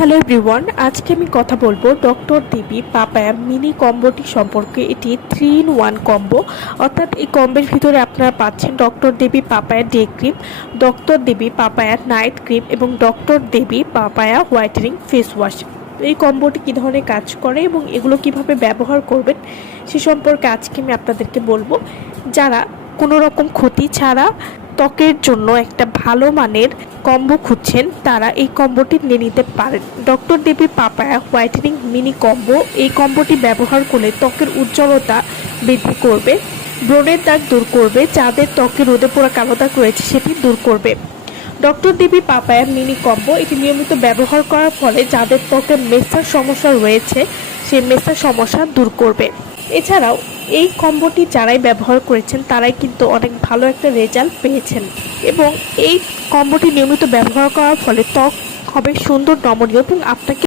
Hello everyone, আজকে আমি কথা বলবো ডক্টর দেবী পাপায়া মিনি কম্বোটি সম্পর্কে। এটি 3 in 1 কম্বো, অর্থাৎ এই কম্বের ভিতরে আপনারা পাচ্ছেন ডক্টর দেবী পাপায়া ডে ক্রিম, ডক্টর দেবী পাপায়া নাইট ক্রিম এবং ডক্টর দেবী পাপায়া হোয়াইটেনিং ফেস ওয়াশ। এই কম্বোটি কী ধরনের কাজ করে এবং এগুলো কিভাবে ব্যবহার করবেন সে সম্পর্কে আজকে আমি আপনাদেরকে বলবো। যারা কোনো রকম ক্ষতি ছাড়া ত্বকের জন্য একটা ভালো মানের কম্বো খুঁজছেন তারা এই কম্বোটি নিয়ে নিতে পারেন। ডক্টর দেবী পাপায়া হোয়াইটেনিং মিনি কম্বো, এই কম্বোটি ব্যবহার করলে ত্বকের উজ্জ্বলতা বৃদ্ধি করবে, ব্রণের দাগ দূর করবে, যাদের ত্বকে রোদে পোড়া কালো দাগ রয়েছে সেটি দূর করবে। ডক্টর দেবী পাপায়া মিনি কম্বো এটি নিয়মিত ব্যবহার করার ফলে যাদের ত্বকে মেসার সমস্যা রয়েছে সেই মেসার সমস্যা দূর করবে। এছাড়াও এই কম্বোটি যারাই ব্যবহার করেছেন তারাই কিন্তু অনেক ভালো একটা রেজাল্ট পেয়েছেন এবং এই কম্বোটি নিয়মিত ব্যবহার করার ফলে ত্বক হবে সুন্দর, নমনীয় এবং আপনাকে